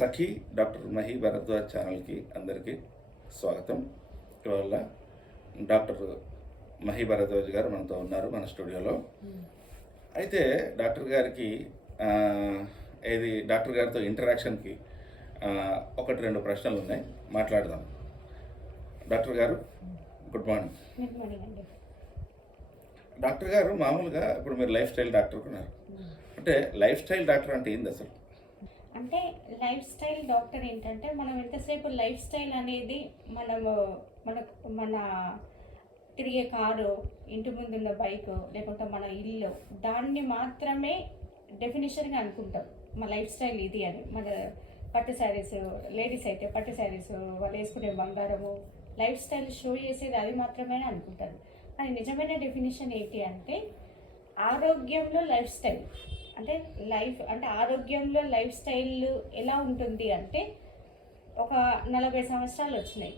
సఖీ doctor Mahi Bharadwaj ఛానల్కి అందరికీ స్వాగతం. ఇవాళ డాక్టర్ మహి భరద్వాజ్ గారు మనతో ఉన్నారు మన స్టూడియోలో. అయితే డాక్టర్ గారికి డాక్టర్ గారితో ఇంటరాక్షన్కి ఒకటి రెండు ప్రశ్నలు ఉన్నాయి, మాట్లాడదాం. డాక్టర్ గారు గుడ్ మార్నింగ్. గుడ్ మార్నింగ్ అండి. డాక్టర్ గారు మామూలుగా ఇప్పుడు మీరు లైఫ్ స్టైల్ డాక్టర్ ఉన్నారు, అంటే లైఫ్ స్టైల్ డాక్టర్ అంటే ఏంది అసలు? అంటే లైఫ్ స్టైల్ డాక్టర్ ఏంటంటే మనం ఎంతసేపు లైఫ్ స్టైల్ అనేది మనము మన తిరిగే కారు, ఇంటి ముందున్న బైక్, లేకుంటే మన ఇల్లు, దాన్ని మాత్రమే డెఫినేషన్గా అనుకుంటాం మా లైఫ్ స్టైల్ ఇది అని. మన పట్టు శారీస్, లేడీస్ అయితే పట్టు శారీస్, వాళ్ళు వేసుకునే బంగారము, లైఫ్ స్టైల్ షో చేసేది అది మాత్రమే అనుకుంటారు. కానీ నిజమైన డెఫినేషన్ ఏంటి అంటే ఆరోగ్యంలో లైఫ్ స్టైల్ అంటే ఆరోగ్యంలో లైఫ్ స్టైల్ ఎలా ఉంటుంది అంటే ఒక 40 సంవత్సరాలు వచ్చినాయి.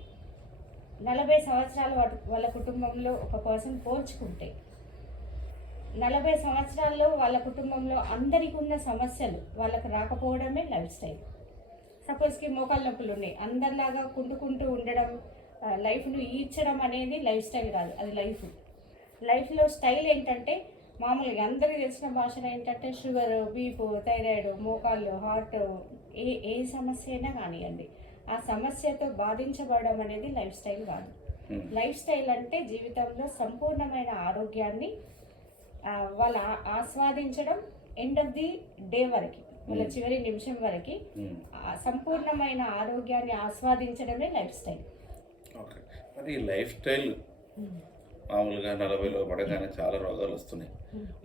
40 సంవత్సరాలు వాళ్ళ కుటుంబంలో ఒక పర్సన్ పోల్చుకుంటే 40 సంవత్సరాల్లో వాళ్ళ కుటుంబంలో అందరికీ ఉన్న సమస్యలు వాళ్ళకు రాకపోవడమే లైఫ్ స్టైల్. సపోజ్కి మోకాళ్ళ నొప్పులు ఉన్నాయి, అందరిలాగా కుంటుకుంటూ ఉండడం, లైఫ్ను ఈడ్చడం అనేది లైఫ్ స్టైల్ కాదు, అది లైఫ్లో స్టైల్ ఏంటంటే మామూలుగా అందరికీ తెలిసిన భాషలో ఏంటంటే షుగర్, బీపు, థైరాయిడ్, మోకాళ్ళు, హార్ట్, ఏ సమస్య అయినా కానివ్వండి, ఆ సమస్యతో బాధించబడడం అనేది లైఫ్ స్టైల్ కాదు. లైఫ్ స్టైల్ అంటే జీవితంలో సంపూర్ణమైన ఆరోగ్యాన్ని వాళ్ళు ఆస్వాదించడం, ఎండ్ ఆఫ్ ది డే వరకు, వాళ్ళ చివరి నిమిషం వరకు సంపూర్ణమైన ఆరోగ్యాన్ని ఆస్వాదించడమే లైఫ్ స్టైల్. ఓకే, మరి లైఫ్ స్టైల్ మామూలుగా 40లో పడగానే చాలా రోగాలు వస్తున్నాయి.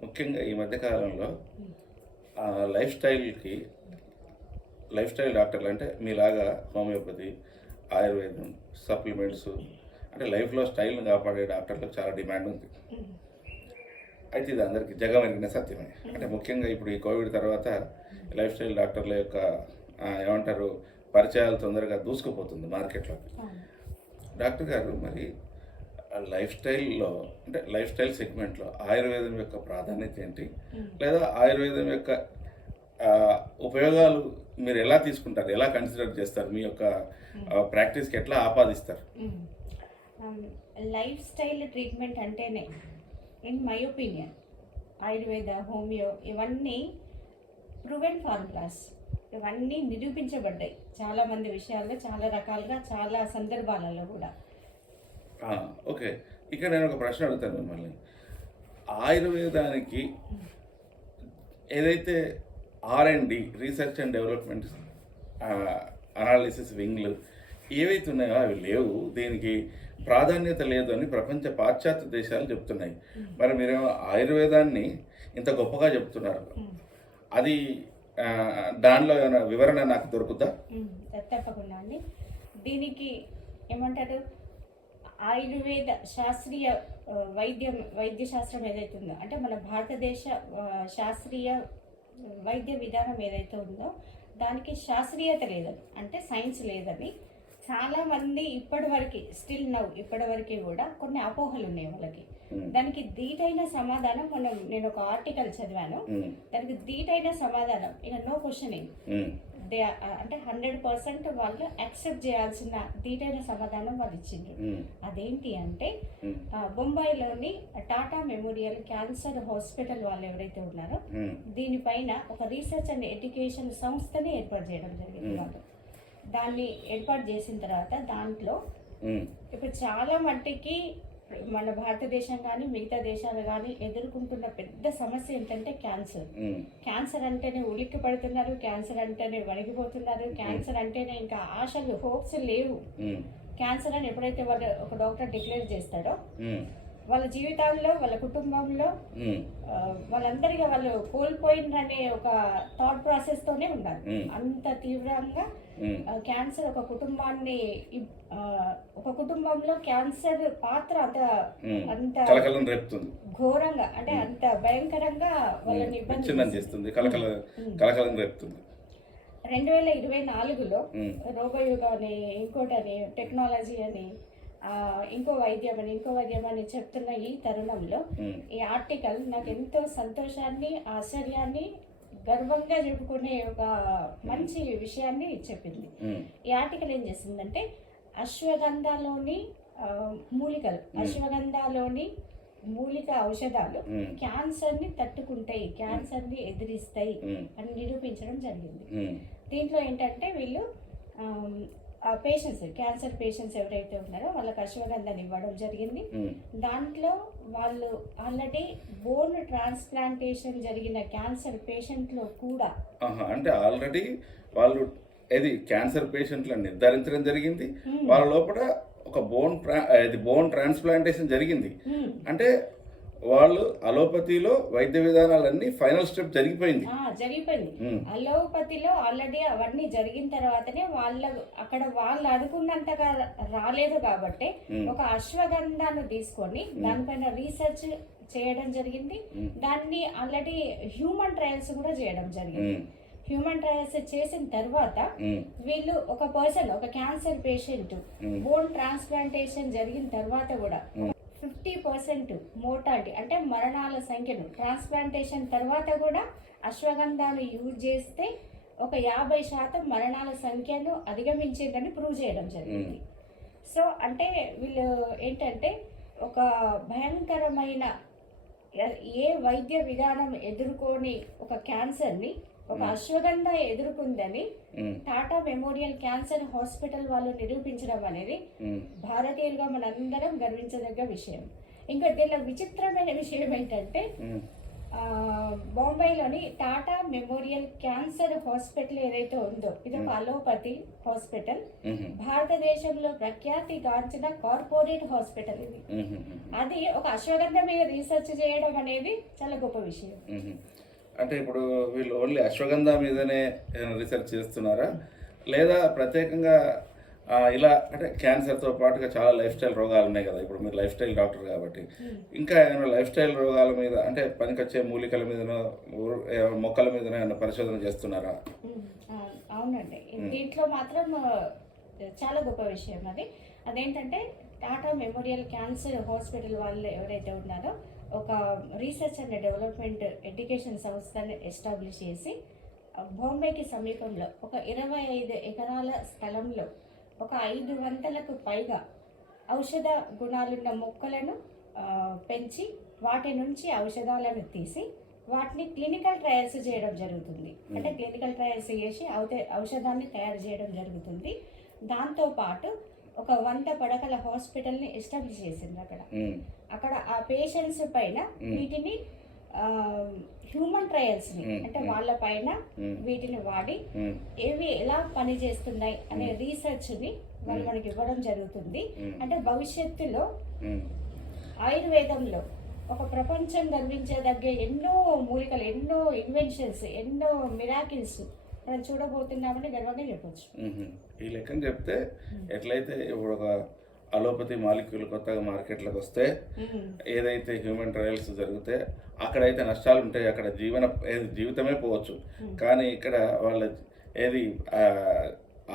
ముఖ్యంగా ఈ మధ్యకాలంలో లైఫ్ స్టైల్ డాక్టర్లు అంటే మీలాగా హోమియోపతి, ఆయుర్వేదం, సప్లిమెంట్స్, అంటే లైఫ్లో స్టైల్ని కాపాడే డాక్టర్లకు చాలా డిమాండ్ ఉంది. అయితే ఇది అందరికీ జగమెరిగిన సత్యమే. అంటే ముఖ్యంగా ఇప్పుడు ఈ కోవిడ్ తర్వాత లైఫ్ స్టైల్ డాక్టర్ల యొక్క ఏమంటారు పరిచయాలు తొందరగా దూసుకుపోతుంది మార్కెట్లోకి. డాక్టర్ గారు, మరి లైఫ్ స్టైల్లో అంటే లైఫ్ స్టైల్ సెగ్మెంట్లో ఆయుర్వేదం యొక్క ప్రాధాన్యత ఏంటి, లేదా ఆయుర్వేదం యొక్క ఉపయోగాలు మీరు ఎలా తీసుకుంటారు, ఎలా కన్సిడర్ చేస్తారు, మీ యొక్క ప్రాక్టీస్కి ఎట్లా ఆపాదిస్తారు? లైఫ్ స్టైల్ ట్రీట్మెంట్ అంటేనే in my opinion Ayurveda, homeo ఇవన్నీ ప్రూవెన్ ఫార్ములాస్, ఇవన్నీ నిరూపించబడ్డాయి చాలామంది విషయాల్లో, చాలా రకాలుగా, చాలా సందర్భాలలో కూడా. ఓకే, ఇక్కడ నేను ఒక ప్రశ్న అడుగుతాను మిమ్మల్ని. ఆయుర్వేదానికి ఏదైతే R&D, research and development, analysis వింగ్లు ఏవైతే ఉన్నాయో అవి లేవు, దీనికి ప్రాధాన్యత లేదు అని ప్రపంచ పాశ్చాత్య దేశాలు చెప్తున్నాయి. మరి మీరేమో ఆయుర్వేదాన్ని ఇంత గొప్పగా చెప్తున్నారు, అది దానిలో ఏమైనా వివరణ నాకు దొరుకుతుందా? తప్పకుండా అండి. దీనికి ఏమంటారు, ఆయుర్వేద శాస్త్రీయ వైద్య శాస్త్రం ఏదైతే ఉందో, అంటే మన భారతదేశ శాస్త్రీయ వైద్య విధానం ఏదైతే ఉందో దానికి శాస్త్రీయత లేదని, అంటే సైన్స్ లేదని చాలామంది ఇప్పటివరకు కూడా కొన్ని అపోహలు ఉన్నాయి వాళ్ళకి. దానికి ధీటైన సమాధానం నేను ఒక ఆర్టికల్ చదివాను, దానికి ధీటైన సమాధానం ఇక నో క్వశ్చనింగ్, అంటే 100% వాళ్ళు యాక్సెప్ట్ చేయాల్సిన ధీటైన సమాధానం వాళ్ళు ఇచ్చిండ్రు. అదేంటి అంటే బొంబాయిలోని టాటా మెమోరియల్ క్యాన్సర్ హాస్పిటల్ వాళ్ళు ఎవరైతే ఉన్నారో దీనిపైన ఒక రీసెర్చ్ అండ్ ఎడ్యుకేషన్ సంస్థని ఏర్పాటు చేయడం జరిగింది. వాళ్ళు దాన్ని ఏర్పాటు చేసిన తర్వాత దాంట్లో ఇప్పుడు చాలా మట్టికి మన భారతదేశం కానీ మిగతా దేశాలు కానీ ఎదుర్కొంటున్న పెద్ద సమస్య ఏంటంటే క్యాన్సర్ అంటేనే ఉలిక్కి పడుతున్నారు, క్యాన్సర్ అంటేనే వణిగిపోతున్నారు, క్యాన్సర్ అంటేనే ఇంకా ఆశలు, హోప్స్ లేవు. క్యాన్సర్ అని ఎప్పుడైతే వాళ్ళు ఒక డాక్టర్ డిక్లేర్ చేస్తాడో వాళ్ళ జీవితాల్లో, వాళ్ళ కుటుంబంలో వాళ్ళందరిగా వాళ్ళు కోల్పోయిందనే ఒక థాట్ ప్రాసెస్ తోనే ఉన్నారు. అంత తీవ్రంగా క్యాన్సర్ ఒక కుటుంబంలో క్యాన్సర్ పాత్ర అంత ఘోరంగా, అంటే అంత భయంకరంగా వాళ్ళని ఇబ్బంది చేస్తుంది, కలకలం రేపుతుంది. 2024లో రోగయుగం అని, ఇంకోటని, టెక్నాలజీ అని, ఇంకో వైద్యం అని చెప్తున్న ఈ తరుణంలో ఈ ఆర్టికల్ నాకు ఎంతో సంతోషాన్ని, ఆశ్చర్యాన్ని, గర్వంగా చెప్పుకునే ఒక మంచి విషయాన్ని చెప్పింది. ఈ ఆర్టికల్ ఏం చేసిందంటే అశ్వగంధాలోని మూలికలు, అశ్వగంధాలోని మూలిక ఔషధాలు క్యాన్సర్ని తట్టుకుంటాయి, క్యాన్సర్ని ఎదిరిస్తాయి అని నిరూపించడం జరిగింది. దీంట్లో ఏంటంటే వీళ్ళు పేషెంట్స్, క్యాన్సర్ పేషెంట్స్ ఎవరైతే ఉన్నారో వాళ్ళకి అశ్వగంధాన్ని ఇవ్వడం జరిగింది. దాంట్లో వాళ్ళు ఆల్రెడీ బోన్ ట్రాన్స్ప్లాంటేషన్ జరిగిన క్యాన్సర్ పేషెంట్లో కూడా అంటే ఆల్రెడీ వాళ్ళు ఏది క్యాన్సర్ పేషెంట్లను నిర్ధారించడం జరిగింది, వాళ్ళ లోపల ఒక బోన్ ట్రాన్స్ప్లాంటేషన్ జరిగింది. అంటే వాళ్ళు అలోపతిలో వైద్య విధానాలన్నీ ఫైనల్ స్టెప్ జరిగిపోయింది. అలోపతిలో ఆల్రెడీ అవన్నీ జరిగిన తర్వాతనే వాళ్ళు అనుకున్నంతగా రాలేదు కాబట్టి ఒక అశ్వగంధాను తీసుకొని దానిపైన రీసెర్చ్ చేయడం జరిగింది. దాన్ని ఆల్రెడీ హ్యూమన్ ట్రయల్స్ కూడా చేయడం జరిగింది. హ్యూమన్ ట్రయల్స్ చేసిన తర్వాత వీళ్ళు ఒక పర్సన్, ఒక క్యాన్సర్ పేషెంట్ బోన్ ట్రాన్స్ప్లాంటేషన్ జరిగిన తర్వాత కూడా 50% మోర్టాలిటీ అంటే మరణాల సంఖ్యను ట్రాన్స్ప్లాంటేషన్ తర్వాత కూడా అశ్వగంధాను యూజ్ చేస్తే ఒక 50% మరణాల సంఖ్యను అధిగమించేదని ప్రూవ్ చేయడం జరిగింది. సో అంటే వీళ్ళు ఏంటంటే ఒక భయంకరమైన ఏ వైద్య విధానం ఎదుర్కొని ఒక క్యాన్సర్ని ఒక అశ్వగంధ ఎదుర్కొందని టాటా మెమోరియల్ క్యాన్సర్ హాస్పిటల్ వాళ్ళు నిరూపించడం అనేది భారతీయులుగా మనందరం గర్వించదగ్గ విషయం. ఇంకా దీనిలో విచిత్రమైన విషయం ఏంటంటే బాంబేలోని టాటా మెమోరియల్ క్యాన్సర్ హాస్పిటల్ ఏదైతే ఉందో ఇది ఒక అలోపతి హాస్పిటల్. భారతదేశంలో ప్రఖ్యాతి గాంచిన కార్పొరేట్ హాస్పిటల్ ఇది. అది ఒక అశ్వగంధ మీద రీసెర్చ్ చేయడం అనేది చాలా గొప్ప విషయం. అంటే ఇప్పుడు వీళ్ళు ఓన్లీ అశ్వగంధ మీదనే రీసెర్చ్ చేస్తున్నారా, లేదా ప్రత్యేకంగా ఇలా అంటే క్యాన్సర్తో పాటుగా చాలా లైఫ్ స్టైల్ రోగాలు ఉన్నాయి కదా, ఇప్పుడు మీరు లైఫ్ స్టైల్ డాక్టర్ కాబట్టి ఇంకా ఏమైనా లైఫ్ స్టైల్ రోగాల మీద అంటే పనికొచ్చే మూలికల మీదనో మొక్కల మీదనో ఏమైనా పరిశోధన చేస్తున్నారా? అవునండి, దీంట్లో మాత్రం చాలా గొప్ప విషయం అదేంటంటే టాటా మెమోరియల్ క్యాన్సర్ హాస్పిటల్ వాళ్ళు ఎవరైతే ఉన్నారో ఒక రీసెర్చ్ అండ్ డెవలప్మెంట్ ఎడ్యుకేషన్ సంస్థని ఎస్టాబ్లిష్ చేసి బాంబేకి సమీపంలో ఒక 25 ఎకరాల స్థలంలో ఒక 500లకు పైగా ఔషధ గుణాలున్న మొక్కలను పెంచి వాటి నుంచి ఔషధాలను తీసి వాటిని క్లినికల్ ట్రయల్స్ చేయడం జరుగుతుంది. అంటే క్లినికల్ ట్రయల్స్ చేసి ఔషధాన్ని తయారు చేయడం జరుగుతుంది. దాంతోపాటు ఒక 100 పడకల హాస్పిటల్ని ఎస్టాబ్లిష్ చేసింది అక్కడ ఆ పేషెంట్స్ పైన వీటిని హ్యూమన్ ట్రయల్స్ని అంటే వాళ్ళ పైన వీటిని వాడి ఏవి ఎలా పని చేస్తున్నాయి అనే రీసెర్చ్ని వాళ్ళు మనకి ఇవ్వడం జరుగుతుంది. అంటే భవిష్యత్తులో ఆయుర్వేదంలో ఒక ప్రపంచం గర్వించదగ్గ ఎన్నో మూలికలు, ఎన్నో ఇన్వెన్షన్స్, ఎన్నో మిరాకిల్స్ మనం చూడబోతున్నామని గర్వంగా చెప్పొచ్చు. ఈ లెక్కని చెప్తే ఎట్లయితే ఇప్పుడు ఒక అలోపతి మాలిక్యూల్ కొత్తగా మార్కెట్లోకి వస్తే ఏదైతే హ్యూమన్ ట్రయల్స్ జరిగితే అక్కడైతే నష్టాలు ఉంటాయి, అక్కడ జీవితమే పోవచ్చు. కానీ ఇక్కడ వాళ్ళ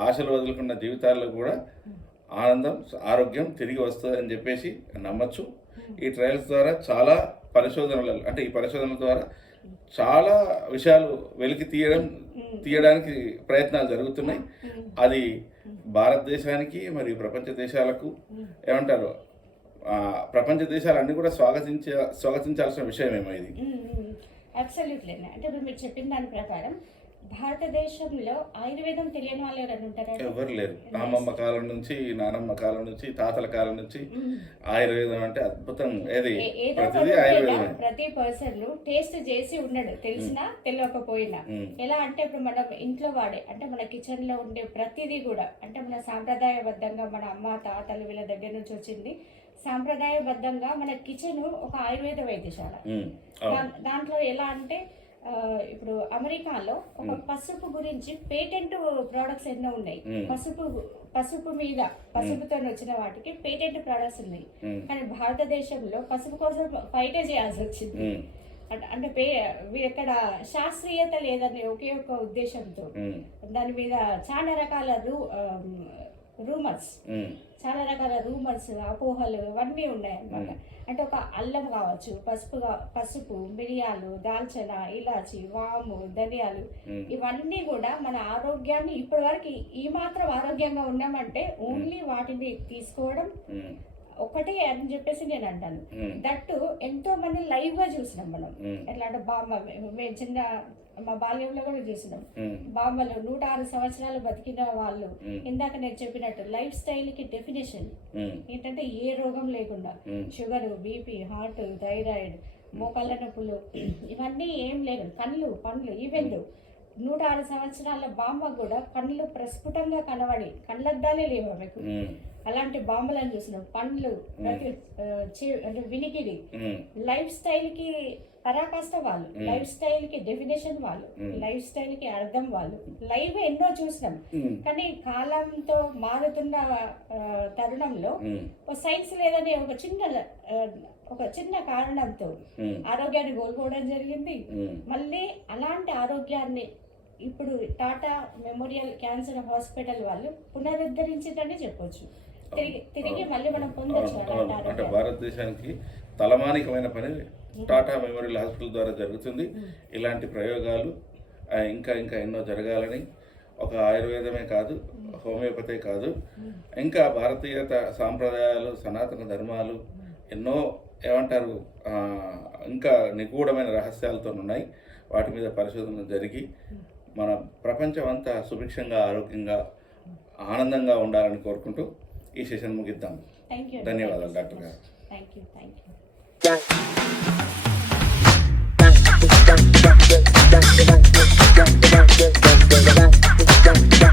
ఆశలు వదులుకున్న జీవితాల్లో కూడా ఆనందం, ఆరోగ్యం తిరిగి వస్తుంది అని చెప్పేసి నమ్మచ్చు. ఈ ట్రయల్స్ ద్వారా చాలా పరిశోధనలు అంటే ఈ పరిశోధనల ద్వారా చాలా విషయాలు వెలికి తీయడానికి ప్రయత్నాలు జరుగుతున్నాయి. అది భారతదేశానికి మరియు ప్రపంచ దేశాలకు ఏమంటారు ప్రపంచ దేశాలన్నీ కూడా స్వాగతించాల్సిన విషయం ఏమో ఇది. అబ్సల్యూట్లీ. అంటే ఇప్పుడు మీరు చెప్పిన దాని ప్రకారం భారతదేశంలో ఆయుర్వేదం తెలియని వాళ్ళు ఎవరైనా ఉంటారా? ఎవరు లేరు. అమ్మమ్మ కాలం నుంచి, నానమ్మ కాలం నుంచి, తాతల కాలం నుంచి ఆయుర్వేదం అంటే అద్భుతం. ప్రతి పర్సన్ టేస్ట్ చేసి ఉన్నాడు, తెలిసినా తెలియకపోయినా. ఎలా అంటే ఇప్పుడు మనం ఇంట్లో వాడే అంటే మన కిచెన్ లో ఉండే ప్రతిదీ కూడా అంటే మన సాంప్రదాయబద్ధంగా మన అమ్మ తాతలు వీళ్ళ దగ్గర నుంచి వచ్చింది. సాంప్రదాయబద్ధంగా మన కిచెన్ ఒక ఆయుర్వేద వైద్యశాల. దాంట్లో ఎలా అంటే ఇప్పుడు అమెరికాలో ఒక పసుపు గురించి పేటెంట్ ప్రోడక్ట్స్ ఎన్నో ఉన్నాయి. పసుపు మీద పసుపుతో వచ్చిన వాటికి పేటెంట్ ప్రోడక్ట్స్ ఉన్నాయి. కానీ భారతదేశంలో పసుపు కోసం ఫైట్ చేయాల్సి వచ్చింది. అంటే ఇక్కడ శాస్త్రీయత లేదనే ఒకే ఒక ఉద్దేశంతో దాని మీద చాలా రకాల రూమర్స్, ఉమ్, చాలా రకాల రూమర్స్, అపోహలు ఇవన్నీ ఉన్నాయన్నమాట. అంటే ఒక అల్లం కావచ్చు, పసుపు, మిరియాలు, దాల్చిన, ఇలాచి, వాము, ధనియాలు, ఇవన్నీ కూడా మన ఆరోగ్యాన్ని ఇప్పటి వరకు ఈ మాత్రం ఆరోగ్యంగా ఉన్నామంటే ఓన్లీ వాటిని తీసుకోవడం ఒకటే అని చెప్పేసి నేను అంటాను. దట్టు ఎంతో మంది లైవ్ గా చూసినాం మనం. ఎట్లా అంటే బామ్మ, మేము చిన్న మా బాల్యంలో కూడా చూసినాం బామ్మలు 106 సంవత్సరాలు బతికిన వాళ్ళు. ఇందాక నేను చెప్పినట్టు లైఫ్ స్టైల్ కి డెఫినేషన్ ఏంటంటే ఏ రోగం లేకుండా, షుగర్, బీపీ, హార్ట్, థైరాయిడ్, మోకాళ్ళ నొప్పులు ఇవన్నీ ఏం లేదు. పండ్లు ఈవెన్ 106 సంవత్సరాల బామ్మ కూడా కళ్ళు ప్రస్ఫుటంగా కనబడి కళ్ళద్దాలే లేవు ఆమెకు. అలాంటి బాంబులను చూసినాం. పండ్లు, అంటే వినికిడి, లైఫ్ స్టైల్ కి పరాకాష్ట వాళ్ళు, లైఫ్ స్టైల్ కి డెఫినేషన్ వాళ్ళు, లైఫ్ స్టైల్ కి అర్థం వాళ్ళు. లైవ్ ఎన్నో చూసినాం. కానీ కాలంతో మారుతున్న తరుణంలో సైన్స్ లేదని ఒక చిన్న కారణంతో ఆరోగ్యాన్ని కోల్పోవడం జరిగింది. మళ్ళీ అలాంటి ఆరోగ్యాన్ని ఇప్పుడు టాటా మెమోరియల్ క్యాన్సర్ హాస్పిటల్ వాళ్ళు పునరుద్ధరించిందని చెప్పొచ్చు. తిరిగి మళ్ళీ మనం పొందొచ్చు. అంటే భారతదేశానికి తలమానికమైన పని టాటా మెమోరియల్ హాస్పిటల్ ద్వారా జరుగుతుంది. ఇలాంటి ప్రయోగాలు ఇంకా ఇంకా ఎన్నో జరగాలని, ఒక ఆయుర్వేదమే కాదు, హోమియోపతి కాదు, ఇంకా భారతీయత సాంప్రదాయాలు, సనాతన ధర్మాలు ఎన్నో ఏమంటారు ఇంకా నిగూఢమైన రహస్యాలతో ఉన్నాయి. వాటి మీద పరిశోధన జరిగి మన ప్రపంచం అంతా సుభిక్షంగా, ఆరోగ్యంగా, ఆనందంగా ఉండాలని కోరుకుంటూ ఈ సెషన్ ముగిద్దాం. ధన్యవాదాలు డాక్టర్ గారు. Thank you.